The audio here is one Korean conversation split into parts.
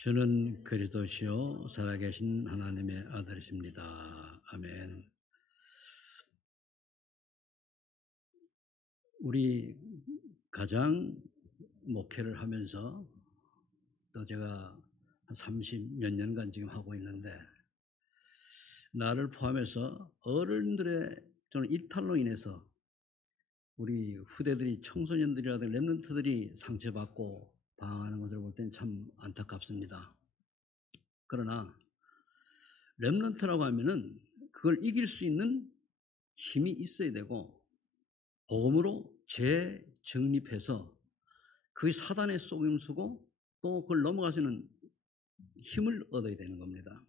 주는 그리스도시요 살아계신 하나님의 아들이십니다. 아멘. 우리 가장 목회를 하면서 또 제가 한 30 몇 년간 지금 하고 있는데, 나를 포함해서 어른들의 저는 일탈로 인해서 우리 후대들이, 청소년들이라든가 렘넌트들이 상처받고 방황하는 것을 볼 땐 참 안타깝습니다. 그러나 렘넌트라고 하면은 그걸 이길 수 있는 힘이 있어야 되고, 복음으로 재정립해서 그 사단의 속임수고 또 그걸 넘어가시는 힘을 얻어야 되는 겁니다.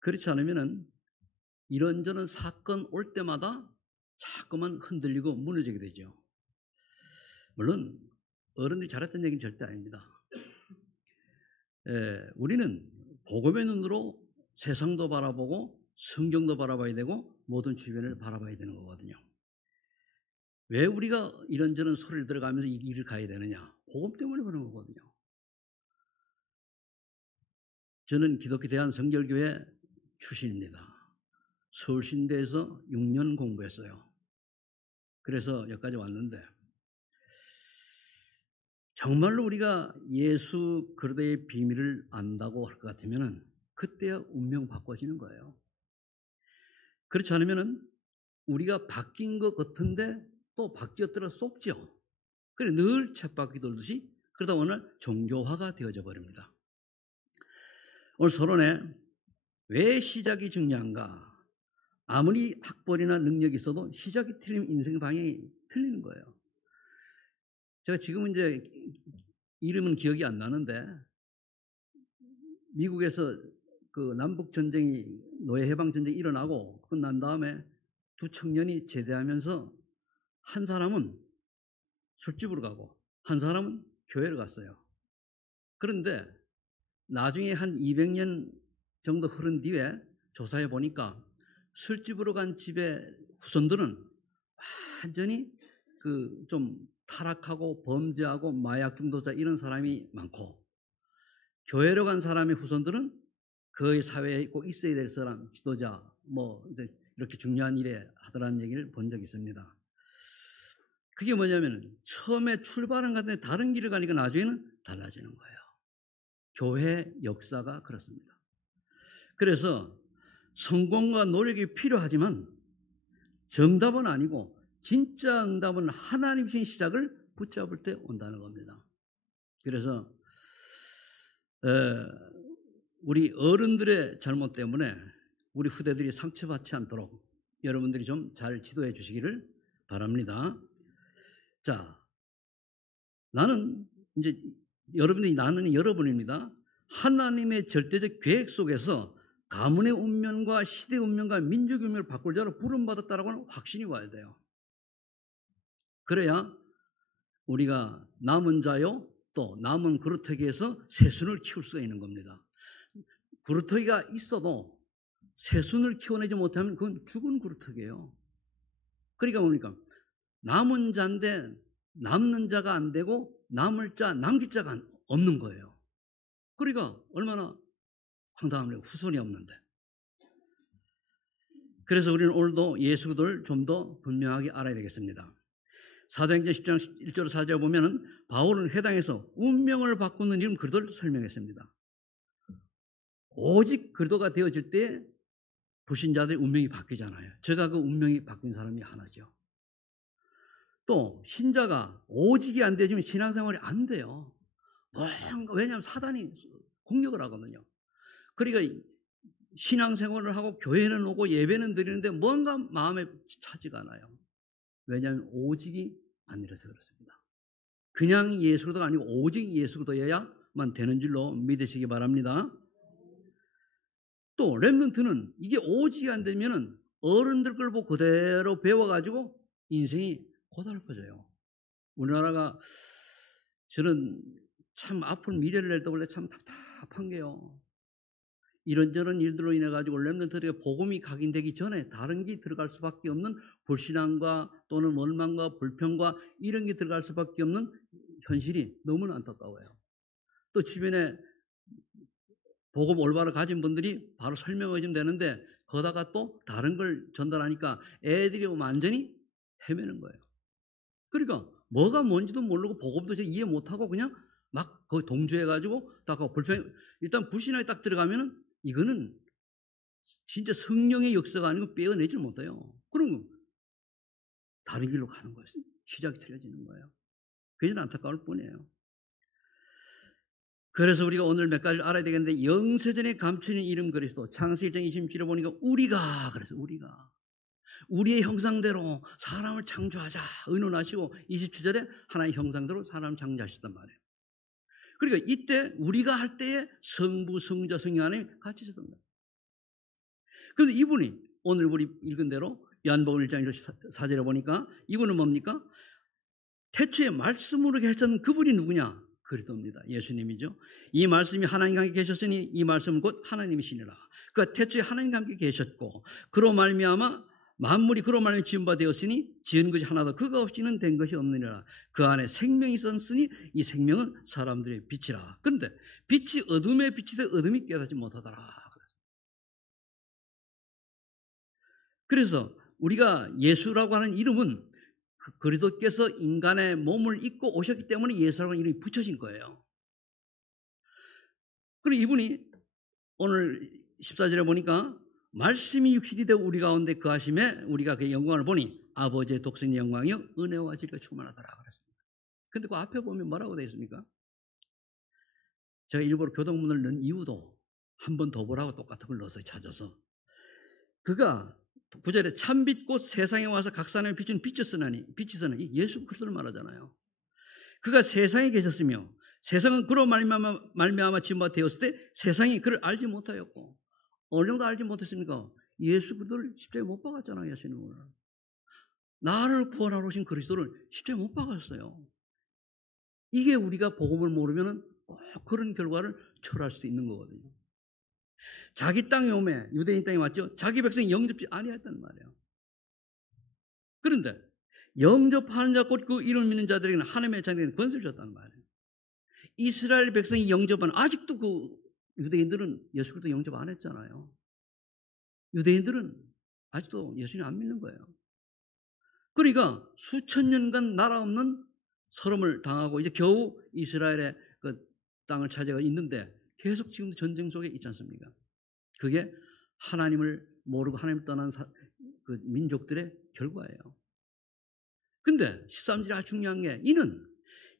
그렇지 않으면은 이런저런 사건 올 때마다 자꾸만 흔들리고 무너지게 되죠. 물론 어른들이 잘했던 얘기는 절대 아닙니다. 우리는 복음의 눈으로 세상도 바라보고 성경도 바라봐야 되고 모든 주변을 바라봐야 되는 거거든요. 왜 우리가 이런저런 소리를 들어가면서 이 길을 가야 되느냐? 복음 때문에 그런 거거든요. 저는 기독교 대한성결교회 출신입니다. 서울신대에서 6년 공부했어요. 그래서 여기까지 왔는데, 정말로 우리가 예수 그리스도의 비밀을 안다고 할 것 같으면 그때야 운명 바꿔지는 거예요. 그렇지 않으면 우리가 바뀐 것 같은데 또 바뀌었더라 속죠. 그래 늘 쳇바퀴 돌듯이 그러다 오늘 종교화가 되어져 버립니다. 오늘 서론에 왜 시작이 중요한가? 아무리 학벌이나 능력이 있어도 시작이 틀리면 인생의 방향이 틀리는 거예요. 제가 지금은 이제 이름은 기억이 안 나는데, 미국에서 그 남북 전쟁이, 노예 해방 전쟁이 일어나고 끝난 다음에 두 청년이 제대하면서 한 사람은 술집으로 가고 한 사람은 교회를 갔어요. 그런데 나중에 한 200년 정도 흐른 뒤에 조사해 보니까 술집으로 간 집의 후손들은 완전히 그 좀 타락하고 범죄하고 마약 중독자 이런 사람이 많고, 교회로 간 사람의 후손들은 그 사회에 꼭 있어야 될 사람, 지도자, 뭐 이렇게 중요한 일에 하더라는 얘기를 본 적이 있습니다. 그게 뭐냐면 처음에 출발은 같은데 다른 길을 가니까 나중에는 달라지는 거예요. 교회 역사가 그렇습니다. 그래서 성공과 노력이 필요하지만 정답은 아니고 진짜 응답은 하나님 주신 시작을 붙잡을 때 온다는 겁니다. 그래서 우리 어른들의 잘못 때문에 우리 후대들이 상처받지 않도록 여러분들이 좀 잘 지도해 주시기를 바랍니다. 자, 나는 이제 나는 여러분입니다. 하나님의 절대적 계획 속에서 가문의 운명과 시대 운명과 민족의 운명을 바꿀 자로 부름받았다라고 하는 확신이 와야 돼요. 그래야 우리가 남은 자요, 또 남은 그루터기에서 새순을 키울 수가 있는 겁니다. 그루터기가 있어도 새순을 키워내지 못하면 그건 죽은 그루터기예요. 그러니까 뭡니까? 남은 자인데 남는 자가 안 되고 남을 자, 남길 자가 없는 거예요. 그러니까 얼마나 황당합니까? 후손이 없는데. 그래서 우리는 오늘도 예수 그리스도를 좀 더 분명하게 알아야 되겠습니다. 사도행전 10장 1절 4절에 보면은 바울은 회당에서 운명을 바꾸는 이름 그리스도를 설명했습니다. 오직 그리스도가 되어질 때 불신자들의 운명이 바뀌잖아요. 제가 그 운명이 바뀐 사람이 하나죠. 또 신자가 오직이 안 되지면 신앙생활이 안 돼요. 왜냐하면 사단이 공격을 하거든요. 그러니까 신앙생활을 하고 교회는 오고 예배는 드리는데 뭔가 마음에 차지가 않아요. 왜냐하면 오직이 안 이래서 그렇습니다. 그냥 예수 그리스도가 아니고 오직 예수 그리스도여야만 되는 줄로 믿으시기 바랍니다. 또 렘넌트는 이게 오직이 안 되면은 어른들 걸 보고 그대로 배워가지고 인생이 고달퍼져요. 우리나라가 저는 참 아픈 미래를 낼 때 원래 참 답답한 게요. 이런저런 일들로 인해 가지고 렘넌트들에게 복음이 각인되기 전에 다른 게 들어갈 수밖에 없는 불신앙과 또는 원망과 불평과 이런 게 들어갈 수밖에 없는 현실이 너무나 안타까워요. 또 주변에 복음 올바로 가진 분들이 바로 설명해 주면 되는데 거기다가 또 다른 걸 전달하니까 애들이 완전히 헤매는 거예요. 그러니까 뭐가 뭔지도 모르고 복음도 이해 못하고 그냥 막 거기 동조해가지고 딱 일단 불신앙에 딱 들어가면은 이거는 진짜 성령의 역사가 아니고 빼어내질 못해요. 그럼 다른 길로 가는 거예요. 시작이 틀려지는 거예요. 그냥 안타까울 뿐이에요. 그래서 우리가 오늘 몇 가지를 알아야 되겠는데 영세전에 감추는 이름 그리스도 창세기 1장 27절 보니까 우리가 그래서 우리가 우리의 형상대로 사람을 창조하자 의논하시고 27절에 하나의 형상대로 사람을 창조하셨단 말이에요. 그러니까 이때 우리가 할 때에 성부, 성자, 성령 하나님 같이 있었던 거예요. 그래서 이분이 오늘 우리 읽은 대로 요한복음 1장 4절에 보니까 이분은 뭡니까? 태초에 말씀으로 계셨던 그분이 누구냐? 그리스도입니다. 예수님이죠. 이 말씀이 하나님과 함께 계셨으니 이 말씀은 곧 하나님이시니라. 그러니까 태초에 하나님과 함께 계셨고 그로 말미암아 만물이 그로 말미암아 지은 바 되었으니 지은 것이 하나도 그가 없이는 된 것이 없느니라. 그 안에 생명이 있었으니 이 생명은 사람들의 빛이라. 그런데 빛이 어둠에 비치되 어둠이 깨닫지 못하더라. 그래서 우리가 예수라고 하는 이름은 그리스도께서 인간의 몸을 입고 오셨기 때문에 예수라고 하는 이름이 붙여진 거예요. 그리고 이분이 오늘 14절에 보니까 말씀이 육신이 되어 우리 가운데 거하심에 우리가 그의 영광을 보니 아버지의 독생의 영광이요 은혜와 진리가 충만하더라 그랬습니다. 근데 그 앞에 보면 뭐라고 되어 있습니까? 제가 일부러 교동문을 넣은 이유도 한 번 더 보라고 똑같은 걸 넣어서 찾아서 그가 9절에 참빛 곧 세상에 와서 각 사람을 비춘 빛이 쓰나니 예수 그리스도를 말하잖아요. 그가 세상에 계셨으며 세상은 그로 말미암아 지은 바 되었을 때 세상이 그를 알지 못하였고 어느 정도 알지 못했습니까? 예수 그리스도를 십자가에 못 박았잖아요. 예수님을. 나를 구원하러 오신 그리스도를 십자가에 못 박았어요. 이게 우리가 복음을 모르면 그런 결과를 초래할 수도 있는 거거든요. 자기 땅에 오매 유대인 땅에 왔죠. 자기 백성이 영접지 아니했단 말이에요. 그런데 영접하는 자 곧 그 이름을 믿는 자들에게는 하나님의 자녀에게 권세를 줬단 말이에요. 이스라엘 백성이 영접하는 아직도 그 유대인들은 예수 그리스도 영접 안 했잖아요. 유대인들은 아직도 예수님 안 믿는 거예요. 그러니까 수천 년간 나라 없는 서름을 당하고 이제 겨우 이스라엘의 그 땅을 차지하고 있는데 계속 지금 전쟁 속에 있지 않습니까? 그게 하나님을 모르고 하나님을 떠난 그 민족들의 결과예요. 근데 13절이 아주 중요한 게 이는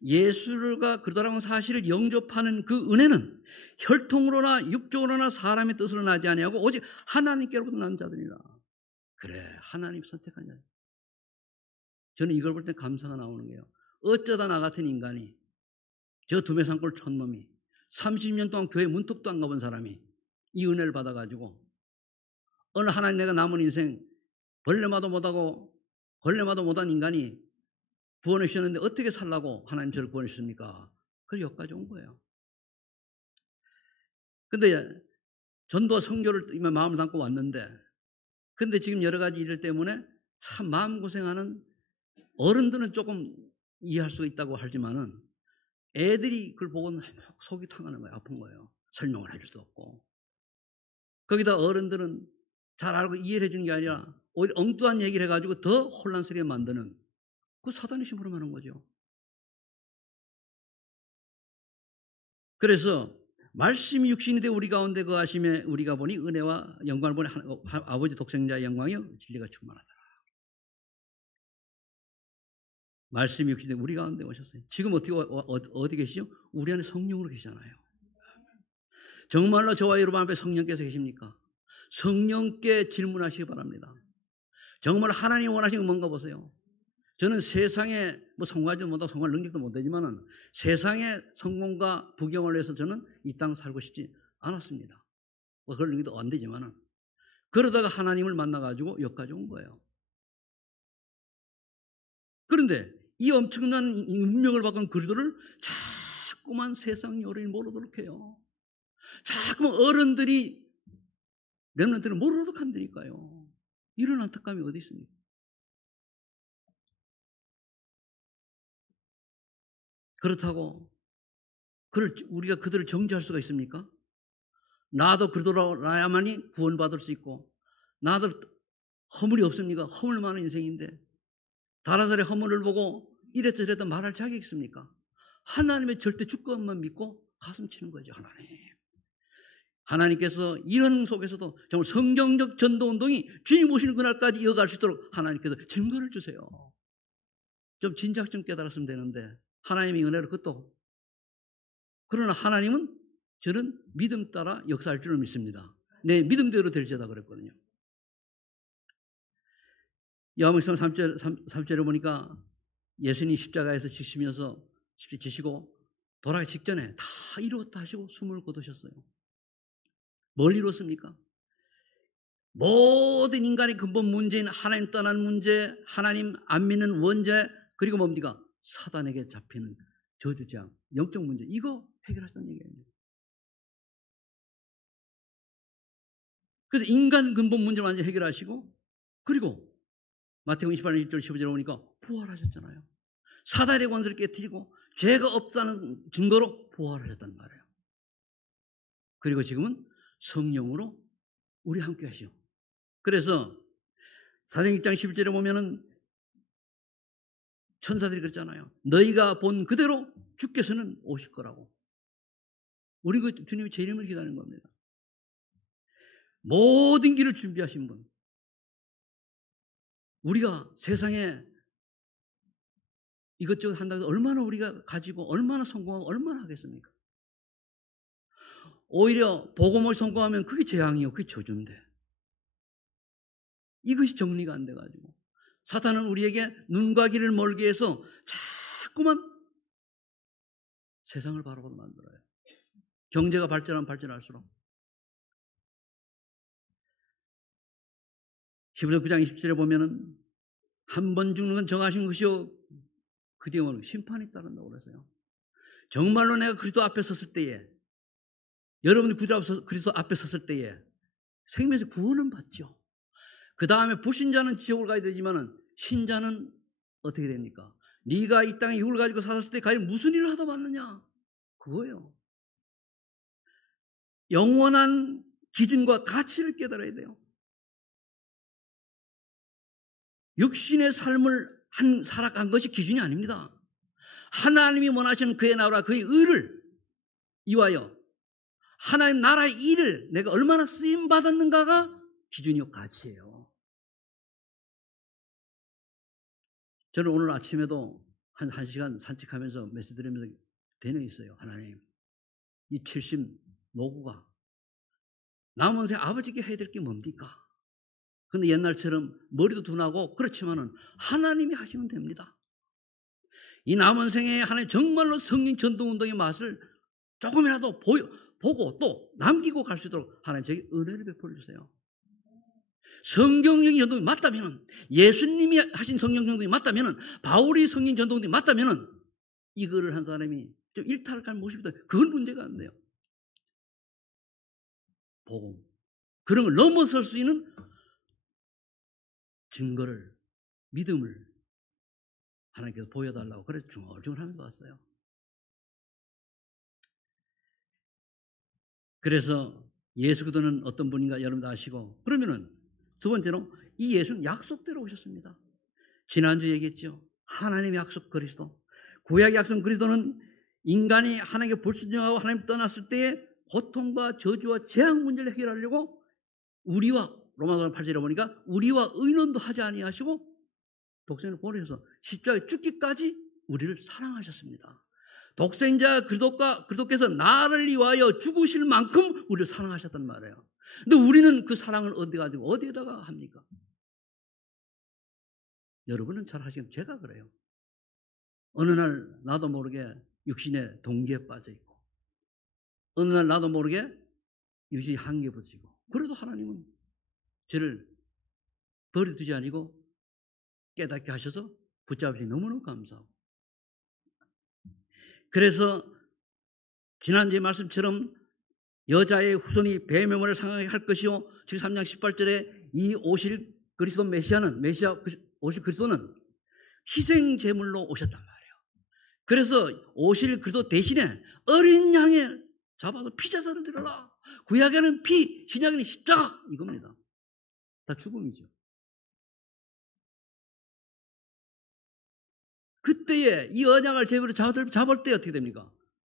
예수가 그러다라는 사실을 영접하는 그 은혜는 혈통으로나 육적으로나 사람의 뜻으로 나지 아니하고 오직 하나님께로부터 난 자들이라. 그래 하나님 선택한 자들. 저는 이걸 볼 때 감사가 나오는 게요. 어쩌다 나 같은 인간이 저 두메산골 촌놈이 30년 동안 교회 문턱도 안 가본 사람이 이 은혜를 받아가지고 어느 하나님 내가 남은 인생 벌레마도 못하고 걸레마도 못한 인간이 구원을 주셨는데 어떻게 살라고 하나님 저를 구원해 주십니까? 그래서 여기까지 온 거예요. 근데 전도와 선교를 마음을 담고 왔는데 근데 지금 여러 가지 일 때문에 참 마음고생하는 어른들은 조금 이해할 수 있다고 하지만은 애들이 그걸 보고 속이 타가는 거예요. 아픈 거예요. 설명을 해줄 수 없고. 거기다 어른들은 잘 알고 이해를 해주는 게 아니라 오히려 엉뚱한 얘기를 해가지고 더 혼란스럽게 만드는 그 사단의 심부름 하는 거죠. 그래서 말씀이 육신이 되어 우리 가운데 거하심에 우리가 보니 은혜와 영광을 보니 아버지 독생자의 영광이요 진리가 충만하다. 말씀이 육신이 되어 우리 가운데 오셨어요. 지금 어디 계시죠? 우리 안에 성령으로 계시잖아요. 정말로 저와 여러분 앞에 성령께서 계십니까? 성령께 질문하시기 바랍니다. 정말 하나님 원하시는 건 뭔가 보세요. 저는 세상에 뭐 성공하지도 못하고 성공할 능력도 못 되지만은 세상의 성공과 부경을 위해서 저는 이 땅 살고 싶지 않았습니다. 뭐 그럴 능력도 안 되지만은 그러다가 하나님을 만나가지고 여기까지 온 거예요. 그런데 이 엄청난 운명을 바꾼 그리스도를 자꾸만 세상 요인이 모르도록 해요. 자꾸만 어른들이 렘넌트를 모르도록 한다니까요. 이런 안타까움이 어디 있습니까? 그렇다고 우리가 그들을 정죄할 수가 있습니까? 나도 그러라야만이 구원받을 수 있고, 나도 허물이 없습니까? 허물 많은 인생인데 다른 사람의 허물을 보고 이랬저랬다 말할 자격이 있습니까? 하나님의 절대 주권만 믿고 가슴 치는 거죠. 하나님께서 이런 속에서도 정말 성경적 전도운동이 주님 오시는 그날까지 이어갈 수 있도록 하나님께서 증거를 주세요. 좀 진작 좀 깨달았으면 되는데 하나님의 은혜로 그것도. 그러나 하나님은 저는 믿음 따라 역사할 줄을 믿습니다. 내 믿음대로 될지어다 그랬거든요. 요한복음 3절에 보니까 예수님이 십자가에서 지시면서 지시고 돌아가기 직전에 다 이루었다 하시고 숨을 거두셨어요. 뭘 이뤘습니까? 모든 인간의 근본 문제인 하나님 떠난 문제, 하나님 안 믿는 원죄, 그리고 뭡니까? 사단에게 잡히는 저주장, 영적 문제, 이거 해결하셨다는 얘기예요. 그래서 인간 근본 문제를 완전히 해결하시고, 그리고 마태복음 28장 1절 15절에 보니까 부활하셨잖아요. 사단의 권세를 깨뜨리고 죄가 없다는 증거로 부활하셨단 말이에요. 그리고 지금은 성령으로 우리 함께 하시오. 그래서 사도행 1장 11절에 보면은 천사들이 그랬잖아요. 너희가 본 그대로 주께서는 오실 거라고. 우리 그 주님의 재림을 기다리는 겁니다. 모든 길을 준비하신 분. 우리가 세상에 이것저것 한다고 해서 얼마나 우리가 가지고 얼마나 성공하고 얼마나 하겠습니까? 오히려 복음을 성공하면 그게 재앙이요. 그게 저주인데. 이것이 정리가 안 돼가지고 사탄은 우리에게 눈과 귀를 멀게 해서 자꾸만 세상을 바라보게 만들어요. 경제가 발전하면 발전할수록. 히브리서 9장 20절에 보면은 한 번 죽는 건 정하신 것이요 그 뒤에 오는 심판이 따른다고 그랬어요. 정말로 내가 그리스도 앞에 섰을 때에, 여러분이 그리스도 앞에 섰을 때에 생명에서 구원은 받죠. 그 다음에 불신자는 지옥을 가야 되지만은 신자는 어떻게 됩니까? 네가 이 땅에 육을 가지고 살았을 때 과연 무슨 일을 하다 왔느냐? 그거예요. 영원한 기준과 가치를 깨달아야 돼요. 육신의 삶을 살아간 것이 기준이 아닙니다. 하나님이 원하시는 그의 나라와 그의 의를 이와여 하나님 나라의 일을 내가 얼마나 쓰임받았는가가 기준이요 가치예요. 저는 오늘 아침에도 한 1시간 산책하면서 메시지 드리면서 되뇌 있어요. 하나님, 이 70 노구가 남은 새 아버지께 해야 될 게 뭡니까? 근데 옛날처럼 머리도 둔하고 그렇지만은 하나님이 하시면 됩니다. 이 남은 생에 하나님 정말로 성령 전도운동의 맛을 조금이라도 보고 또 남기고 갈 수 있도록 하나님 저에게 은혜를 베풀어 주세요. 성경적인 전도가 맞다면, 예수님이 하신 성령 전도가 맞다면, 바울이 성령 전도가 맞다면 이거를 한 사람이 좀 일탈할 모습이다. 그건 문제가 안 돼요. 복음. 그런 걸 넘어설 수 있는 증거를, 믿음을 하나님께서 보여달라고 그래 중얼중얼 하면서 왔어요. 그래서 예수 그리스도는 어떤 분인가 여러분도 아시고, 그러면은 두 번째로 이 예수는 약속대로 오셨습니다. 지난주 얘기했죠. 하나님의 약속 그리스도. 구약의 약속 그리스도는 인간이 하나님께 불순종하고 하나님 떠났을 때의 고통과 저주와 재앙 문제를 해결하려고 우리와 로마서 8절에 보니까 우리와 의논도 하지 아니하시고 독생을 보내셔서 십자가에 죽기까지 우리를 사랑하셨습니다. 독생자 그리스도께서 나를 위하여 죽으실 만큼 우리를 사랑하셨단 말이에요. 근데 우리는 그 사랑을 어디에다가 합니까? 여러분은 잘 하시면 제가 그래요. 어느 날 나도 모르게 육신의 동기에 빠져 있고, 어느 날 나도 모르게 육신이 한계 붙이고, 그래도 하나님은 저를 버려두지 아니고 깨닫게 하셔서 붙잡으시니 너무너무 감사하고. 그래서 지난주의 말씀처럼 여자의 후손이 뱀의 머리를 상하게 할 것이요, 3장 18절에 이 오실 그리스도 오실 그리스도는 희생 제물로 오셨단 말이에요. 그래서 오실 그리스도 대신에 어린 양에 잡아서 피제사를 드려라. 구약에는 피, 신약에는 십자가 이겁니다. 다 죽음이죠. 그때에 이 언약을 제대로 잡을 때 어떻게 됩니까?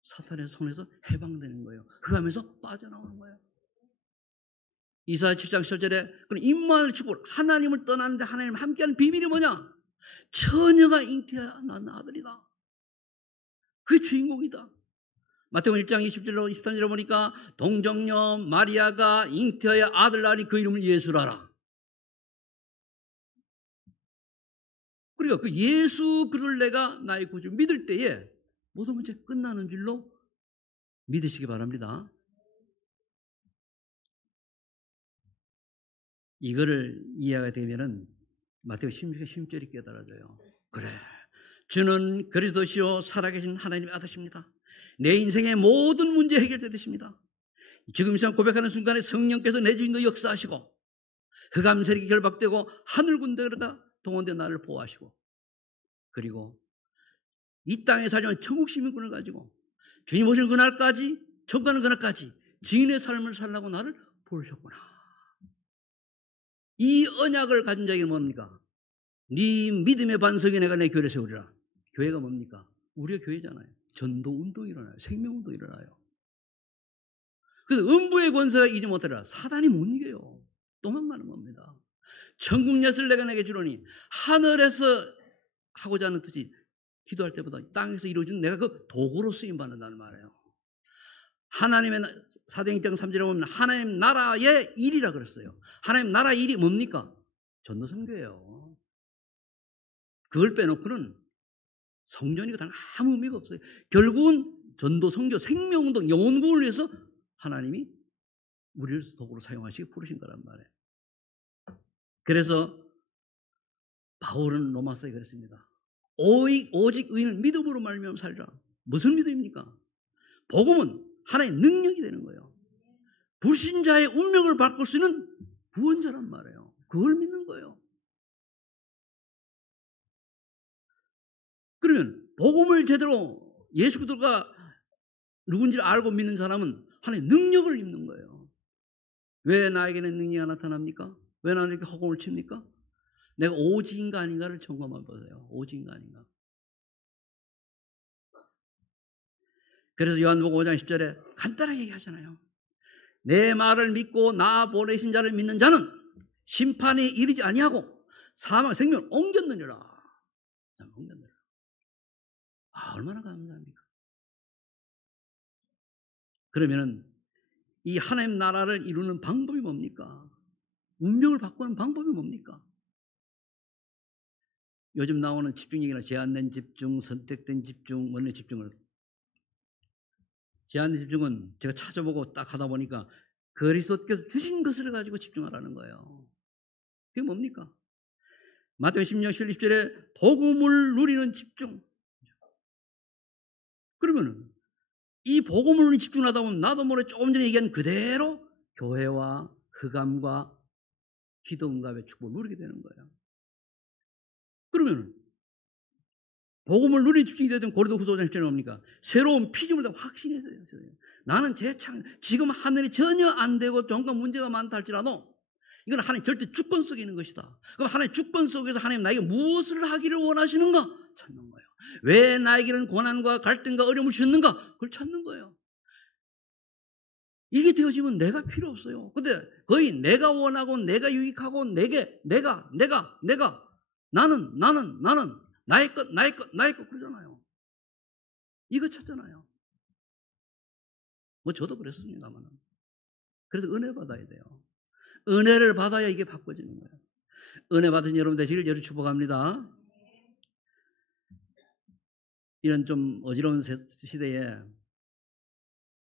사탄의 손에서 해방되는 거예요. 흑암에서 빠져나오는 거예요. 이사야 7장 10절에 그럼 임마누엘 축복, 하나님을 떠났는데 하나님 함께하는 비밀이 뭐냐? 처녀가 잉태한 아들이다. 그게 주인공이다. 마태복음 1장 20절로 23절에 보니까 동정녀 마리아가 잉태하여 아들 낳으니 그 이름을 예수라라. 그러니까 그 예수 그를 내가 나의 구주 믿을 때에 모든 문제 끝나는 줄로 믿으시기 바랍니다. 이거를 이해가 되면은 마태복음 16장 10절이 깨달아져요. 그래, 주는 그리스도시요 살아계신 하나님의 아들이십니다. 내 인생의 모든 문제 해결되십니다. 지금 이 시간 고백하는 순간에 성령께서 내 주인도 역사하시고 흑암 세력이 결박되고 하늘 군대가 동원돼 나를 보호하시고 그리고 이 땅에 살지만 천국 시민권을 가지고 주님 오실 그날까지 천국가는 그날까지 지인의 삶을 살라고 나를 부르셨구나. 이 언약을 가진 자에게는 뭡니까? 네 믿음의 반석이 내가 내 교회를 세우리라. 교회가 뭡니까? 우리가 교회잖아요. 전도운동이 일어나요. 생명운동이 일어나요. 그래서 음부의 권세가 이기지 못하리라. 사단이 못 이겨요. 도망가는 겁니다. 천국 예수를 내가 내게 주노니 하늘에서 하고자 하는 뜻이 기도할 때보다 땅에서 이루어진 내가 그 도구로 쓰임받는다는 말이에요. 하나님의 사도행전 3절에 보면 하나님 나라의 일이라 그랬어요. 하나님 나라 일이 뭡니까? 전도 선교예요. 그걸 빼놓고는 성전이고 단 아무 의미가 없어요. 결국은 전도 선교 생명운동 영혼구원을 위해서 하나님이 우리를 도구로 사용하시기 부르신 거란 말이에요. 그래서 바울은 로마서에 그랬습니다. 오직 의인은 믿음으로 말미암아 살리라. 무슨 믿음입니까? 복음은 하나의 능력이 되는 거예요. 불신자의 운명을 바꿀 수 있는 구원자란 말이에요. 그걸 믿는 거예요. 그러면 복음을 제대로 예수 그리스도가 누군지를 알고 믿는 사람은 하나의 능력을 입는 거예요. 왜 나에게는 능력이 나타납니까? 왜 나는 이렇게 허공을 칩니까? 내가 오직인가 아닌가를 점검해 보세요. 오직인가 아닌가. 그래서 요한복음 5장 10절에 간단하게 얘기하잖아요. 내 말을 믿고 나 보내신 자를 믿는 자는 심판이 이르지 아니하고 사망 생명을 옮겼느니라. 옮겼느니라. 얼마나 감사합니까? 그러면은 이 하나님 나라를 이루는 방법이 뭡니까? 운명을 바꾸는 방법이 뭡니까? 요즘 나오는 집중력이나 제한된 집중, 선택된 집중, 원래 집중을 제한된 집중은 제가 찾아보고 딱 하다 보니까 그리스도께서 주신 것을 가지고 집중하라는 거예요. 그게 뭡니까? 마태복음 16장 10절에 복음을 누리는 집중. 그러면은 이 복음을 누리는 집중하다 보면 나도 모르게 조금 전에 얘기한 그대로 교회와 흑암과 기도 응답의 축복을 누리게 되는 거예요. 그러면 복음을 누리는 집중이 되던 고린도후서 5장 10절에 뭡니까? 새로운 피조물과 확신이 있어요. 나는 재창 지금 하늘이 전혀 안 되고 정말 문제가 많다 할지라도 이건 하나님 절대 주권 속에 있는 것이다. 그럼 하나님 주권 속에서 하나님 나에게 무엇을 하기를 원하시는가? 찾는 거예요. 왜 나에게는 고난과 갈등과 어려움을 주셨는가? 그걸 찾는 거예요. 이게 되어지면 내가 필요 없어요. 근데 거의 내가 원하고 내가 유익하고 내가 나는 나의 것 그러잖아요. 이거 찾잖아요. 뭐 저도 그랬습니다만. 그래서 은혜 받아야 돼요. 은혜를 받아야 이게 바꿔지는 거예요. 은혜 받은 여러분 되시길 여러 축복합니다. 이런 좀 어지러운 시대에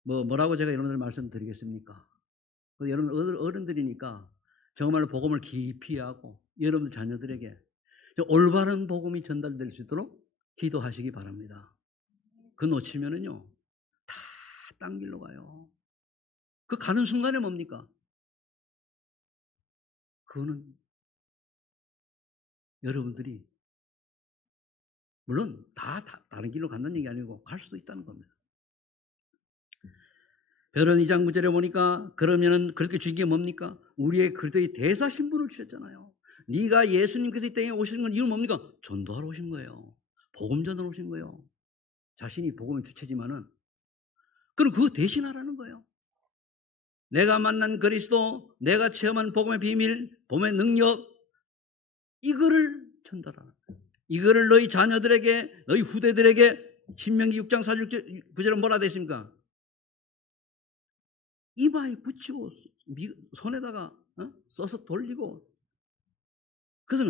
뭐라고 제가 여러분들 말씀드리겠습니까? 여러분 어른들이니까 정말로 복음을 깊이 하고 여러분들 자녀들에게 올바른 복음이 전달될 수 있도록 기도하시기 바랍니다. 그 놓치면은요 다 딴 길로 가요. 그 가는 순간에 뭡니까? 그거는 여러분들이 물론 다 다른 길로 간다는 얘기 아니고 갈 수도 있다는 겁니다. 베드로는 2장 9절에 보니까 그러면은 그렇게 주신 게 뭡니까? 우리의 그리스도의 대사 신분을 주셨잖아요. 네가 예수님께서 이 땅에 오시는 건 이유는 뭡니까? 전도하러 오신 거예요. 복음 전하러 오신 거예요. 자신이 복음의 주체지만은 그럼 그거 대신하라는 거예요. 내가 만난 그리스도, 내가 체험한 복음의 비밀, 복음의 능력, 이거를 전달하라. 이거를 너희 자녀들에게, 너희 후대들에게 신명기 6장 46절은 뭐라 되십니까? 이마에 붙이고 손에다가 써서 돌리고. 그래서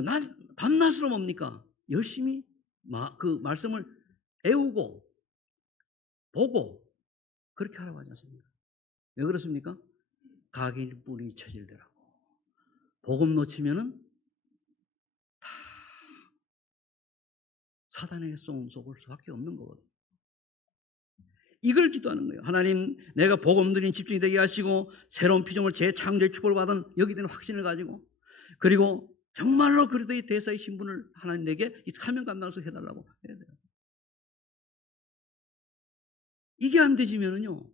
밤낮으로 뭡니까? 열심히 그 말씀을 애우고 보고 그렇게 하라고 하지 않습니까? 왜 그렇습니까? 각일 뿌리 처질되라고. 복음 놓치면은 다 사단에게 속을 수밖에 없는 거거든요. 이걸 기도하는 거예요. 하나님, 내가 복음 드린 집중이 되게 하시고 새로운 피조물 재창조의 축복을 받은 여기 되는 확신을 가지고, 그리고 정말로 그리스도의 대사의 신분을 하나님 내게 이 사명 감당해서 해달라고 해야 돼요. 이게 안 되지면은요,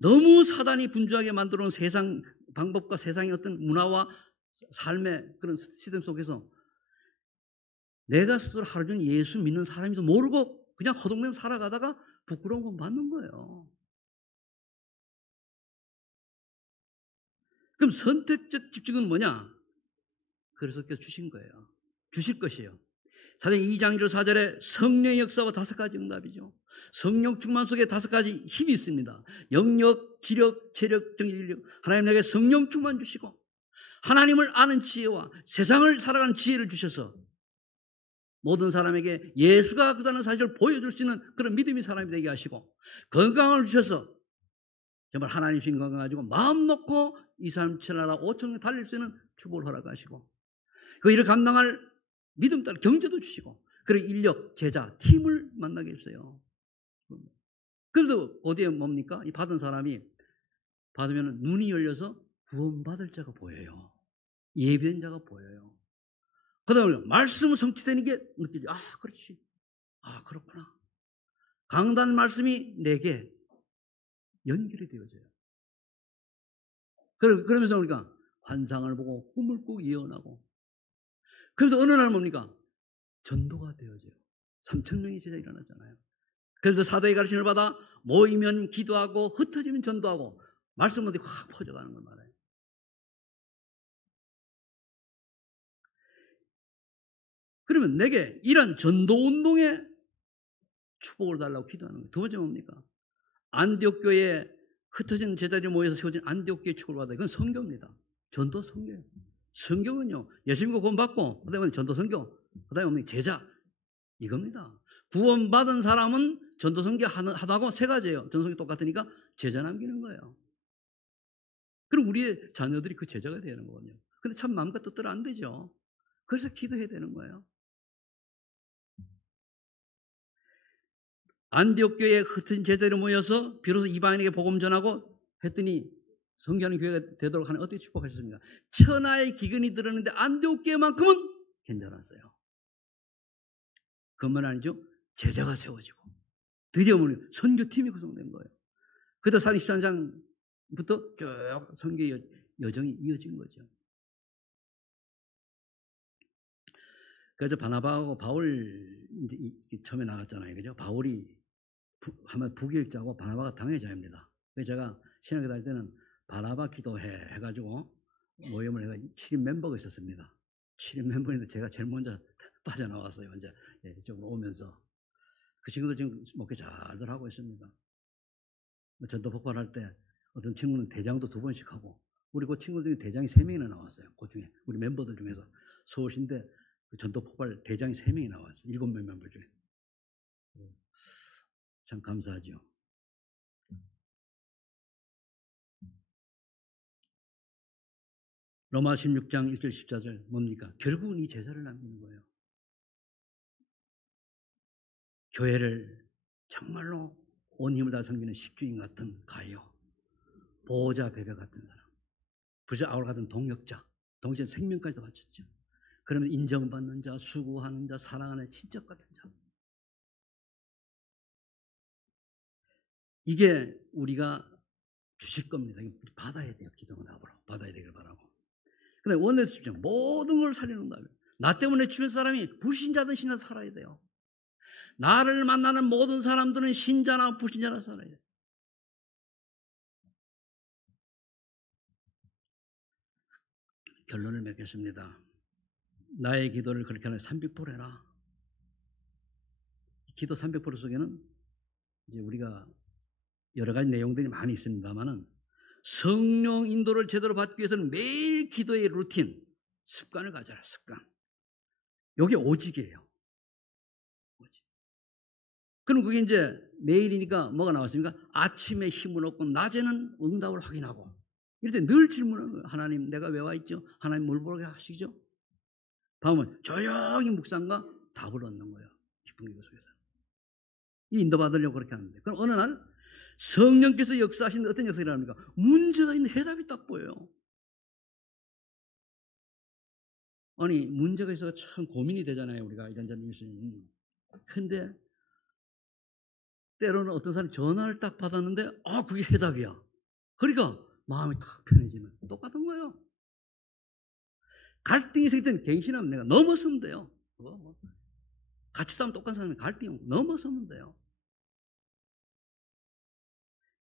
너무 사단이 분주하게 만들어 놓은 세상 방법과 세상의 어떤 문화와 삶의 그런 시스템 속에서 내가 스스로 하루 종일 예수 믿는 사람인지도 모르고 그냥 허둥대며 살아가다가 부끄러운 건 받는 거예요. 그럼 선택적 집중은 뭐냐? 그리스도께서 주신 거예요. 주실 것이에요. 사도행 2장 1절 4절에 성령의 역사와 5가지 응답이죠. 성령 충만 속에 5가지 힘이 있습니다. 영력, 지력, 체력, 정신력. 하나님 내게 성령 충만 주시고 하나님을 아는 지혜와 세상을 살아가는 지혜를 주셔서 모든 사람에게 예수가 그다는 사실을 보여줄 수 있는 그런 믿음의 사람이 되게 하시고, 건강을 주셔서 정말 하나님 주신 건강 가지고 마음 놓고 2, 3, 7 나라 5천 명 달릴 수 있는 축복을 허락하시고, 그 일을 감당할 믿음 따라 경제도 주시고, 그리고 인력, 제자, 팀을 만나게 해주세요. 그래서 어디에 뭡니까? 이 받은 사람이 받으면 눈이 열려서 구원받을 자가 보여요. 예비된 자가 보여요. 그 다음에 말씀은 성취되는 게 느껴져요. 아, 그렇지. 아, 그렇구나. 강단 말씀이 내게 연결이 되어져요. 그러면서 우리가 환상을 보고 꿈을 꼭 예언하고, 그래서 어느 날 뭡니까? 전도가 되어져요. 3천 명의 제자 일어나잖아요. 그래서 사도의 가르침을 받아 모이면 기도하고 흩어지면 전도하고 말씀 어디 확 퍼져가는 걸 말해요. 그러면 내게 이런 전도운동에 축복을 달라고 기도하는 거예요. 두 번째 뭡니까? 안디옥 교회에 흩어진 제자들이 모여서 세워진 안디옥 교회 축복을 받아요. 그건 선교입니다. 전도 선교예요. 선교는요, 예수 믿고 구원받고 그다음에 전도 선교, 그다음에 제자, 이겁니다. 구원받은 사람은 전도 선교 하다고 세 가지예요. 전도 선교 똑같으니까 제자 남기는 거예요. 그럼 우리의 자녀들이 그 제자가 되는 거거든요. 근데 참 마음과 뜻대로 안 되죠. 그래서 기도해야 되는 거예요. 안디옥 교회에 흩어진 제자들이 모여서 비로소 이방인에게 복음 전하고 했더니 성교하는 교회가 되도록 하는 어떻게 축복하셨습니까? 천하의 기근이 들었는데 안디옥 교회만큼은 괜찮았어요. 그것만 아니죠. 제자가 세워지고 드디어 선교팀이 구성된 거예요. 그래서 사도행 13장부터 쭉 선교 여정이 이어진 거죠. 그래서 바나바하고 바울 이제 처음에 나왔잖아요. 그죠? 바울이 하면 부교육자고 바나바가 당회자입니다. 그래서 제가 신학교 다닐 때는 바나바 기도회 해가지고 모임을 해가 7인 멤버가 있었습니다. 7인 멤버인데 제가 제일 먼저 빠져나왔어요. 이제 이쪽으로 오면서 그 친구들 지금 목회 잘들 하고 있습니다. 전도 폭발할 때 어떤 친구는 대장도 2번씩 하고, 우리 그 친구 중에 대장이 3명이나 나왔어요. 그 중에 우리 멤버들 중에서 서울시인데 그 전도 폭발 대장이 3명이 나왔어요. 7명 멤버 중에. 참 감사하죠. 로마 16장 1절 14절 뭡니까? 결국은 이 제자를 남기는 거예요. 교회를 정말로 온 힘을 다 섬기는 십주인 같은 가요, 보호자 베베 같은 사람, 부자 아울 같은 동역자, 동시에 생명까지도 바쳤죠. 그러면 인정받는 자, 수고하는 자, 사랑하는 친척 같은 자. 이게 우리가 주실 겁니다. 받아야 돼요. 기도응답으로 받아야 되길 바라고. 근데 원내스 집중 모든 걸 살려놓는다면 나 때문에 주변 사람이 불신자든 신자 살아야 돼요. 나를 만나는 모든 사람들은 신자나 불신자나 살아야 돼요. 결론을 맺겠습니다. 나의 기도를 그렇게 하는 300% 해라. 기도 300% 속에는 이제 우리가 여러 가지 내용들이 많이 있습니다만은 성령 인도를 제대로 받기 위해서는 매일 기도의 루틴, 습관을 가져라. 습관. 이게 오직이에요. 오직. 그럼 그게 이제 매일이니까 뭐가 나왔습니까? 아침에 힘을 얻고 낮에는 응답을 확인하고 이럴 때 늘 질문하는 거예요. 하나님 내가 왜 와 있죠? 하나님 뭘 보게 하시죠? 밤은 조용히 묵상과 답을 얻는 거예요. 깊은 기도 속에서. 이 인도받으려고 그렇게 하는데 그럼 어느 날 성령께서 역사하시는 어떤 역사라합니까? 문제가 있는 해답이 딱 보여요. 아니 문제가 있어서 참 고민이 되잖아요. 우리가 이런저런 일이. 근데 때로는 어떤 사람이 전화를 딱 받았는데 그게 해답이야. 그러니까 마음이 탁 편해지는 똑같은 거예요. 갈등이 생길 때는 갱신하면 내가 넘어서면 돼요. 같이 싸우면 똑같은 사람이 갈등이 넘어서면 돼요.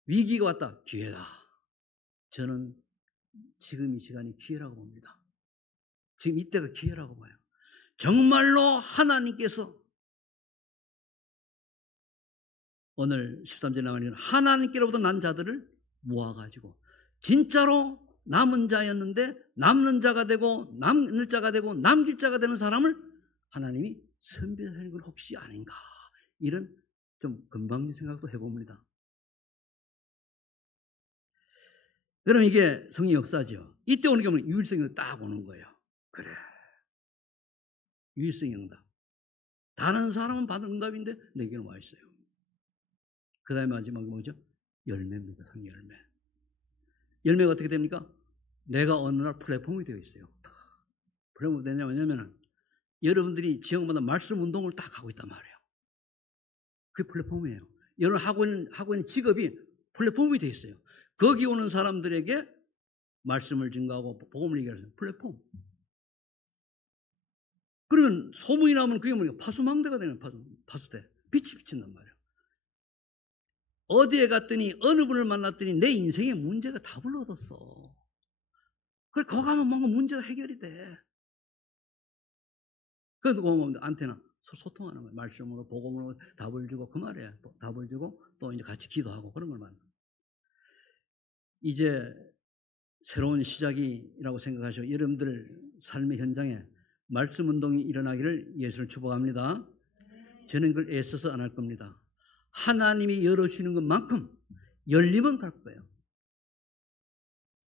위기가 왔다. 기회다. 저는 지금 이 시간이 기회라고 봅니다. 지금 이때가 기회라고 봐요. 정말로 하나님께서 오늘 13절에 나오는 하나님께로부터 난 자들을 모아가지고 진짜로 남은 자였는데 남는 자가 되고 남을 자가 되고 남길 자가 되는 사람을 하나님이 선별하는 건 혹시 아닌가 이런 좀 건방진 생각도 해봅니다. 그럼 이게 성령 역사죠. 이때 오는 게 뭐냐? 유일성이 딱 오는 거예요. 그래. 유일성이 응답. 다른 사람은 받은 응답인데 내게는 와 있어요. 그 다음에 마지막에 뭐죠? 열매입니다. 성령 열매. 열매가 어떻게 됩니까? 내가 어느 날 플랫폼이 되어 있어요. 플랫폼이 되냐면 여러분들이 지역마다 말씀 운동을 딱 하고 있단 말이에요. 그게 플랫폼이에요. 여러분 하고 있는 직업이 플랫폼이 되어 있어요. 거기 오는 사람들에게 말씀을 증거하고 복음을 얘기하는 플랫폼. 그러면 소문이 나오면 그게 뭐냐? 파수망대가 되는 파수대. 빛이 비친단 말이에요. 어디에 갔더니 어느 분을 만났더니 내 인생의 문제가 답을 얻었어. 그래 거기 가면 뭔가 문제가 해결이 돼. 그래서 안테나 소통하는 거예요. 말씀으로 복음으로 답을 주고 그 말이에요. 답을 주고 또 이제 같이 기도하고 그런 걸 만나. 이제 새로운 시작이라고 생각하시고 여러분들 삶의 현장에 말씀 운동이 일어나기를 예수를 축복합니다. 저는 그걸 애써서 안 할 겁니다. 하나님이 열어주시는 것만큼 열리면 갈 거예요.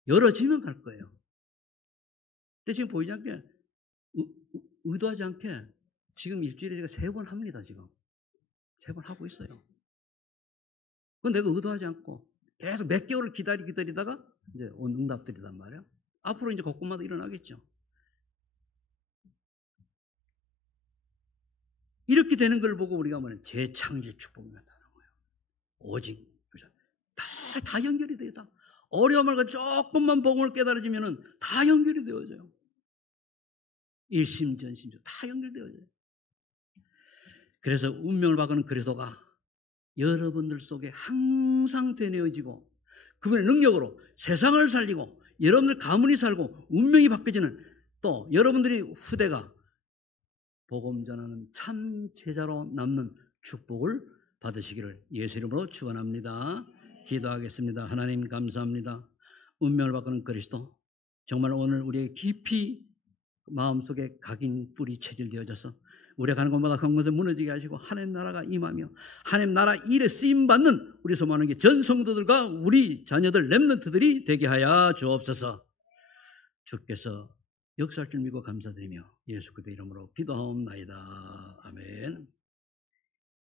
열어지면 갈 거예요. 근데 지금 보이지 않게 의도하지 않게 지금 일주일에 제가 3번 합니다. 지금 3번 하고 있어요. 그건 내가 의도하지 않고 계속 몇 개월을 기다리다가 이제 온 응답들이란 말이에요. 앞으로 이제 곳곳마다 일어나겠죠. 이렇게 되는 걸 보고 우리가 뭐냐 재창조의 축복이 나타나는 거예요. 오직 다 연결이 돼요. 다 어려움을 조금만 복음을 깨달아지면은 다 연결이 되어져요. 일심전심죠. 다 연결되어져요. 그래서 운명을 바꾸는 그리스도가 여러분들 속에 항상 되뇌어지고 그분의 능력으로 세상을 살리고 여러분들 가문이 살고 운명이 바뀌어지는 또 여러분들이 후대가 복음 전하는 참 제자로 남는 축복을 받으시기를 예수 이름으로 축원합니다. 기도하겠습니다. 하나님 감사합니다. 운명을 바꾸는 그리스도 정말 오늘 우리의 깊이 마음속에 각인 뿌리 체질되어져서 우리가 가는 곳마다 간 곳에 무너지게 하시고 하나님 나라가 임하며 하나님 나라 일에 쓰임받는 우리 소망하는 게 전 성도들과 우리 자녀들 렘넌트들이 되게 하여 주옵소서. 주께서 역사할 줄 믿고 감사드리며 예수 그리스도 이름으로 기도하옵나이다. 아멘.